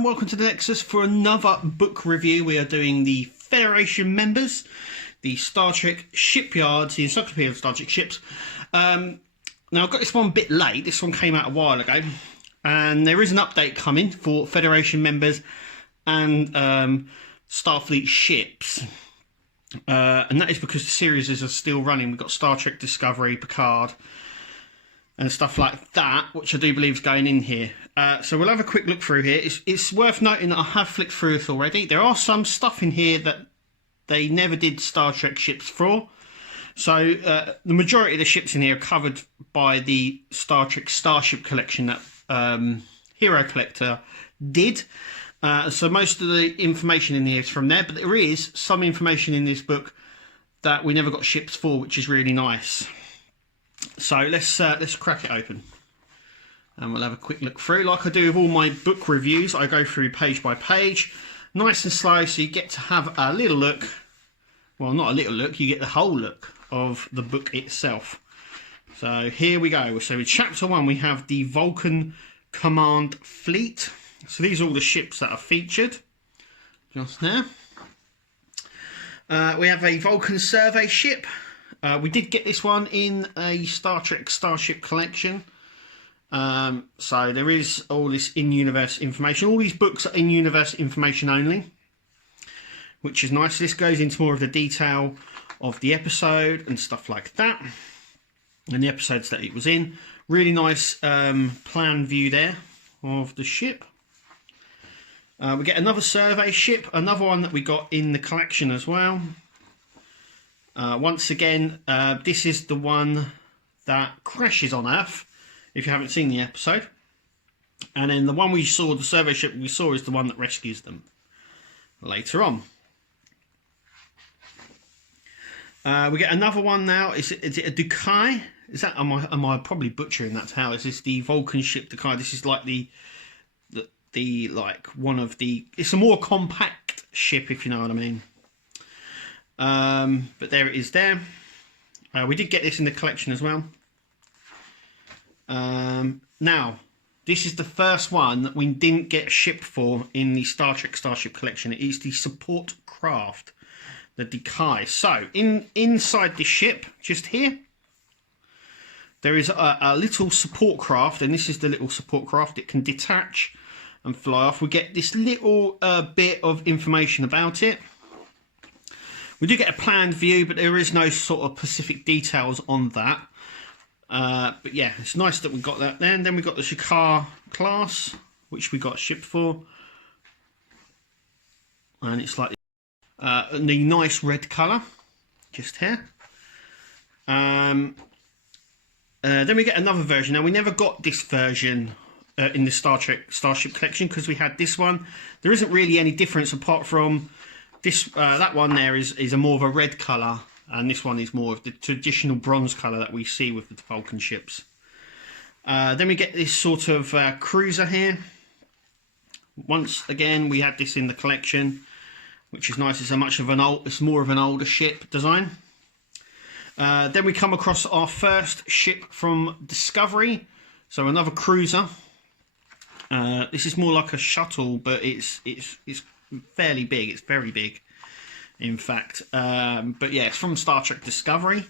and welcome to the Nexus for another book review. We are doing the Federation members, the Star Trek Shipyards, the Encyclopedia of Star Trek Ships. Now I've got this one a bit late. This one came out a while ago, and there is an update coming for Federation members and Starfleet ships. And that is because the series are still running. We've got Star Trek Discovery, Picard, and stuff like that, which I do believe is going in here. So we'll have a quick look through here. It's worth noting that I have flicked through it already. There are some stuff in here that they never did Star Trek ships for. So the majority of the ships in here are covered by the Star Trek Starship collection that Hero Collector did. So most of the information in here is from there, but there is some information in this book that we never got ships for, which is really nice. So let's crack it open, and we'll have a quick look through. Like I do with all my book reviews, I go through page by page, nice and slow, so you get to have a little look. Well, not a little look, you get the whole look of the book itself. So here we go. So in chapter 1 we have the Vulcan Command Fleet. So these are all the ships that are featured just now. We have a Vulcan survey ship. We did get this one in a Star Trek Starship collection. So there is all this in-universe information. All these books are in-universe information only, which is nice. This goes into more of the detail of the episode and stuff like that, and the episodes that it was in. Really nice plan view there of the ship. We get another survey ship, another one that we got in the collection as well. Once again, this is the one that crashes on Earth, if you haven't seen the episode. And then the one we saw, the survey ship we saw, is the one that rescues them later on. We get another one now. Is it a Dukai? Is that, am I probably butchering that? How is this the Vulcan ship Dukai? This is like the like one of the. It's a more compact ship, if you know what I mean. But there it is there. We did get this in the collection as well. Now, this is the first one that we didn't get a ship for in the Star Trek Starship collection. It is the support craft, the Dekai. So, inside the ship, just here, there is a little support craft, and this is the little support craft. It can detach and fly off. We get this little bit of information about it. We do get a planned view, but there is no sort of specific details on that. But yeah, it's nice that we got that there. And then we got the Shikar class, which we got shipped for. And it's like the nice red colour, just here. Then we get another version. Now, we never got this version in the Star Trek Starship collection because we had this one. There isn't really any difference apart from this. That one there is a more of a red colour, and this one is more of the traditional bronze colour that we see with the Vulcan ships. Then we get this sort of cruiser here. Once again, we had this in the collection, which is nice. It's more of an older ship design. Then we come across our first ship from Discovery, so another cruiser. This is more like a shuttle, but it's fairly big. It's very big, in fact. But yeah, it's from Star Trek Discovery.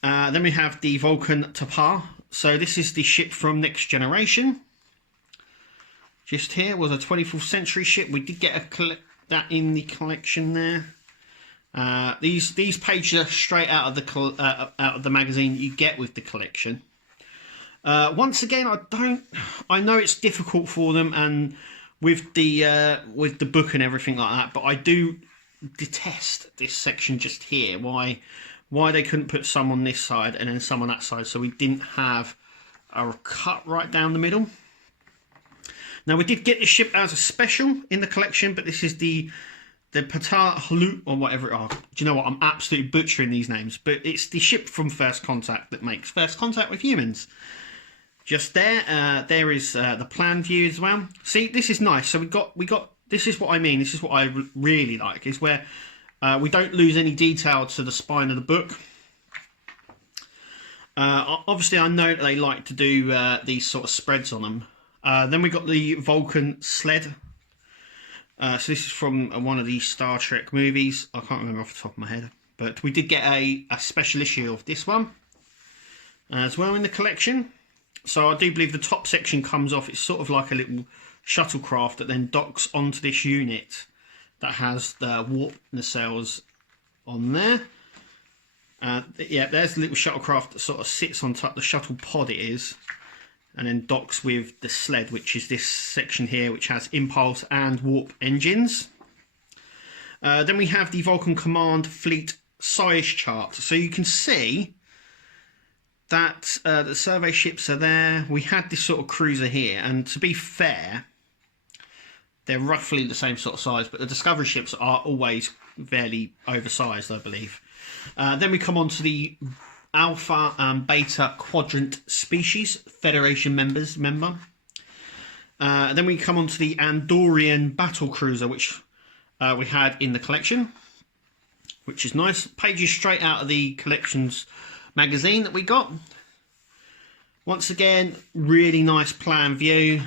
Then we have the Vulcan Tapar. So this is the ship from Next Generation. Just here was a 24th century ship. We did get that in the collection there. These pages are straight out of the magazine you get with the collection. Once again, I know it's difficult for them, and with the book and everything like that, but I do detest this section just here. Why they couldn't put some on this side and then some on that side, so we didn't have a cut right down the middle. Now, we did get the ship as a special in the collection, but this is the Patar Halut, or whatever. Do you know what? I'm absolutely butchering these names, but it's the ship from First Contact that makes first contact with humans. Just there, there is the plan view as well. See, this is nice. So we got. This is what I mean. This is what I really like. Is where we don't lose any detail to the spine of the book. Obviously, I know that they like to do these sort of spreads on them. Then we got the Vulcan sled So this is from one of these Star Trek movies. I can't remember off the top of my head, but we did get a special issue of this one as well in the collection. So I do believe the top section comes off. It's sort of like a little shuttlecraft that then docks onto this unit that has the warp nacelles on there. Yeah, there's the little shuttlecraft that sort of sits on top, the shuttle pod it is, and then docks with the sled, which is this section here, which has impulse and warp engines. Then we have the Vulcan Command Fleet size chart. So you can see that the survey ships are there. We had this sort of cruiser here, and to be fair, they're roughly the same sort of size, but the Discovery ships are always fairly oversized, I believe. Then we come on to the Alpha and Beta Quadrant species, Federation member. Then we come on to the Andorian battle cruiser, which we had in the collection, which is nice. Pages straight out of the collections magazine that we got. Once again, really nice plan view.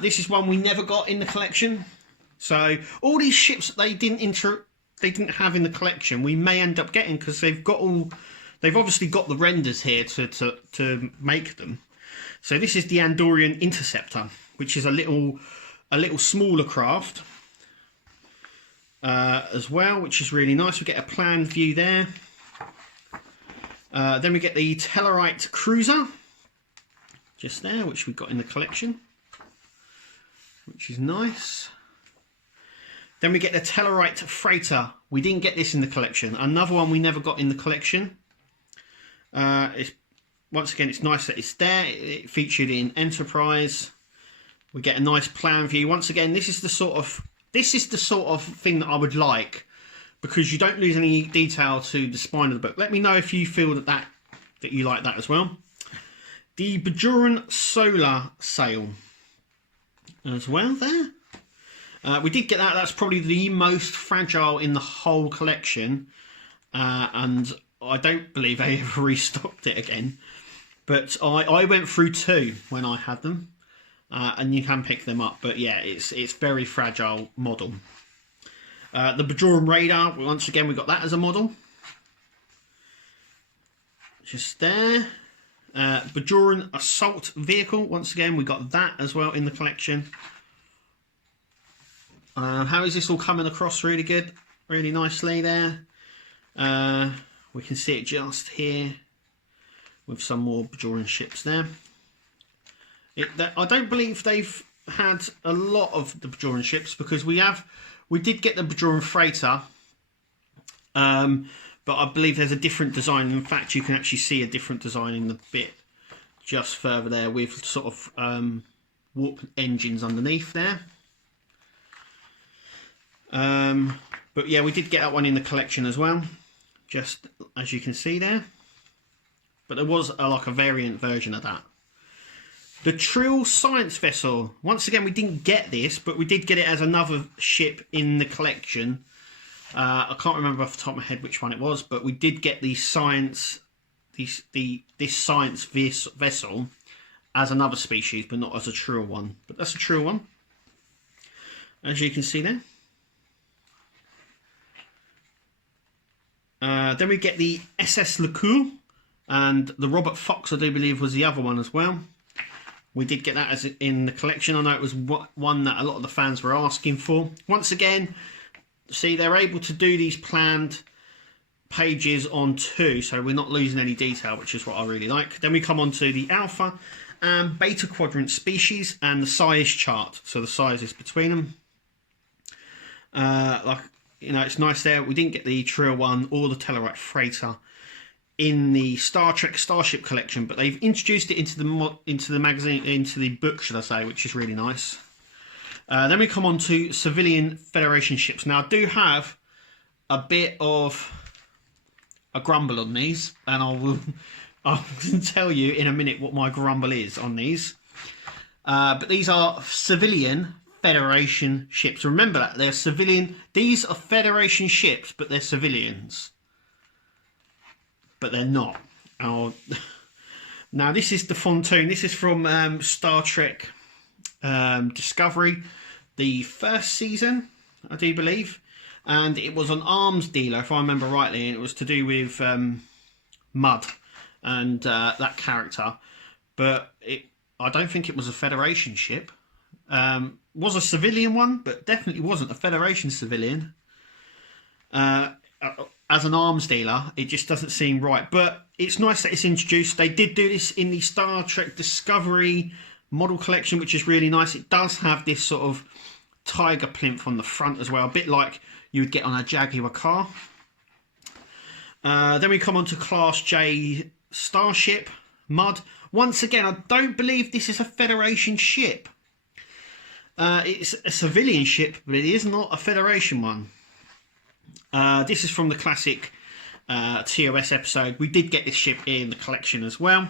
This is one we never got in the collection. So all these ships that they didn't have in the collection, we may end up getting, because they've obviously got the renders here to make them. So this is the Andorian Interceptor, which is a little smaller craft as well, which is really nice. We get a plan view there. Then we get the Tellarite Cruiser, just there, which we got in the collection, which is nice. Then we get the Tellarite Freighter. We didn't get this in the collection. Another one we never got in the collection. Once again, it's nice that it's there. It featured in Enterprise. We get a nice plan view. Once again, this is the sort of thing that I would like, because you don't lose any detail to the spine of the book. Let me know if you feel that you like that as well. The Bajoran Solar Sail as well there. We did get that. That's probably the most fragile in the whole collection, and I don't believe they ever restocked it again. But I went through 2 when I had them, and you can pick them up. But yeah, it's very fragile model. The Bajoran Radar, once again, we got that as a model. Just there. Bajoran Assault Vehicle, once again, we got that as well in the collection. How is this all coming across? Really good, really nicely there. We can see it just here with some more Bajoran ships there. I don't believe they've had a lot of the Bajoran ships, because we did get the Bajoran Freighter, but I believe there's a different design. In fact, you can actually see a different design in the bit just further there, with sort of warp engines underneath there. But yeah, we did get that one in the collection as well, just as you can see there. But there was like a variant version of that. The Trill Science Vessel. Once again, we didn't get this, but we did get it as another ship in the collection. I can't remember off the top of my head which one it was, but we did get the science, this science vessel as another species, but not as a Trill one. But that's a Trill one, as you can see there. Then we get the SS Le Cool, and the Robert Fox, I do believe, was the other one as well. We did get that as in the collection. I know it was one that a lot of the fans were asking for. Once again, see, they're able to do these planned pages on 2, so we're not losing any detail, which is what I really like. Then we come on to the Alpha and Beta Quadrant species and the size chart, so the sizes between them. It's nice there. We didn't get the Trill one or the Tellarite Freighter in the Star Trek Starship collection, but they've introduced it into the magazine, into the book, should I say, which is really nice. Then we come on to civilian Federation ships. Now, I do have a bit of a grumble on these, and I can tell you in a minute what my grumble is on these. But these are civilian Federation ships. Remember that they're civilian. These are Federation ships, but they're civilians. But they're not. Now this is the Fontoon. This is from Star Trek Discovery. the first season, I do believe, and it was an arms dealer, if I remember rightly, and it was to do with Mud and that character. But I don't think it was a Federation ship. Was a civilian one, but definitely wasn't a Federation civilian. As an arms dealer, it just doesn't seem right. But it's nice that it's introduced. They did do this in the Star Trek Discovery model collection, which is really nice. It does have this sort of tiger plinth on the front as well, a bit like you would get on a Jaguar car. Then we come on to Class J Starship Mud. Once again, I don't believe this is a Federation ship. It's a civilian ship, but it is not a Federation one. This is from the classic TOS episode. We did get this ship in the collection as well.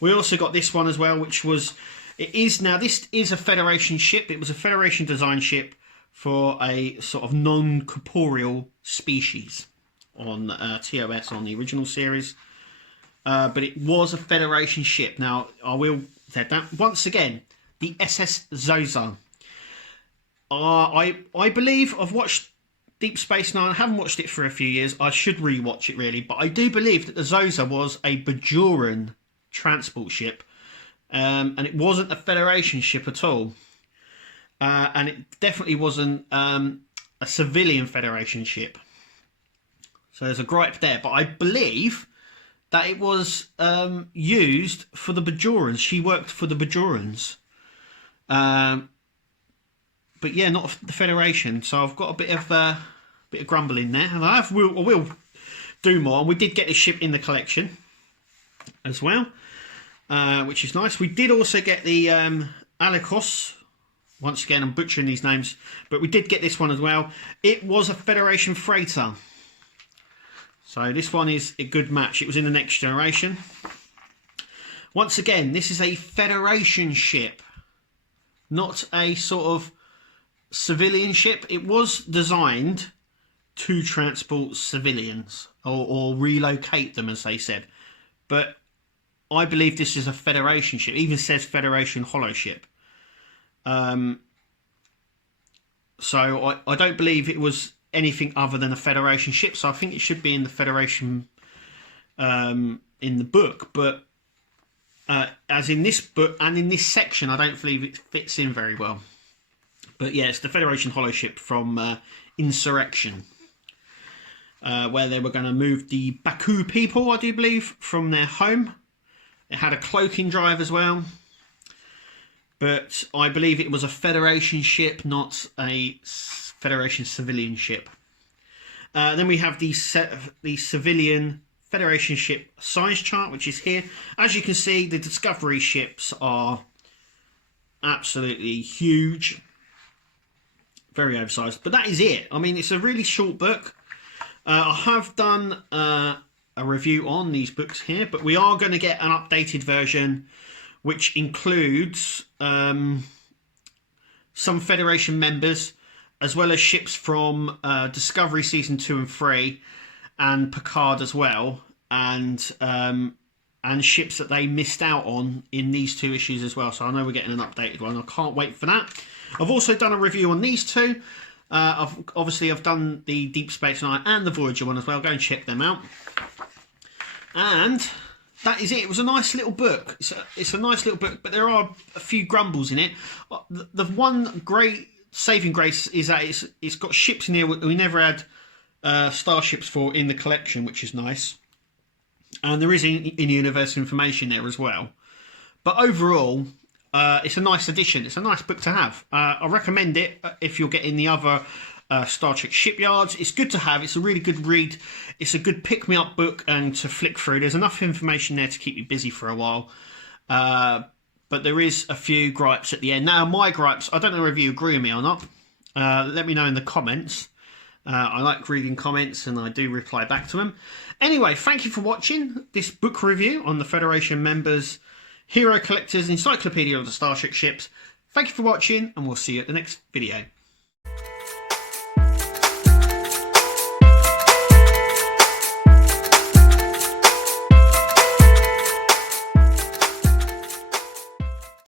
We also got this one as well, which was... this is a Federation ship. It was a Federation design ship for a sort of non-corporeal species on TOS on the original series. But it was a Federation ship. Now, I will say that. Once again, the SS Zosa. I believe I've watched Deep Space Nine. I haven't watched it for a few years. I should rewatch it, really. But I do believe that the Zosa was a Bajoran transport ship. And it wasn't a Federation ship at all. And it definitely wasn't a civilian Federation ship. So there's a gripe there. But I believe that it was used for the Bajorans. She worked for the Bajorans. But yeah, not the Federation. So I've got a bit of grumble in there. And I will do more. And we did get this ship in the collection as well. Which is nice. We did also get the Alikos. Once again, I'm butchering these names, but we did get this one as well. It was a Federation freighter. So this one is a good match. It was in the Next Generation. Once again, this is a Federation ship, not a sort of civilian ship. It was designed to transport civilians or relocate them, as they said. But I believe this is a Federation ship. It even says Federation holo ship. So I don't believe it was anything other than a Federation ship. So I think it should be in the Federation in the book. But as in this book and in this section, I don't believe it fits in very well. But yeah, it's the Federation holo ship from Insurrection. Where they were going to move the Baku people, I do believe, from their home. It had a cloaking drive as well. But I believe it was a Federation ship, not a Federation civilian ship. Then we have the civilian Federation ship size chart, which is here. As you can see, the Discovery ships are absolutely huge. Very oversized. But that is it. I mean, it's a really short book. I have done a review on these books here, but we are going to get an updated version which includes some Federation members, as well as ships from Discovery Season 2 and 3, and Picard as well, and ships that they missed out on in these two issues as well. So I know we're getting an updated one. I can't wait for that. I've also done a review on these two. I've done the Deep Space Nine and the Voyager one as well. Go and check them out. And that is it. It was a nice little book. It's a nice little book, but there are a few grumbles in it. The one great saving grace is that it's got ships in here we never had starships for in the collection, which is nice. And there is in-universe information there as well. But overall, it's a nice addition. It's a nice book to have. I recommend it if you're getting the other Star Trek Shipyards. It's good to have. It's a really good read. It's a good pick-me-up book and to flick through. There's enough information there to keep you busy for a while. But there is a few gripes at the end. Now, my gripes, I don't know if you agree with me or not. Let me know in the comments. I like reading comments and I do reply back to them. Anyway, thank you for watching this book review on the Federation members' Hero Collectors Encyclopedia of the Star Trek Ships. Thank you for watching and we'll see you at the next video.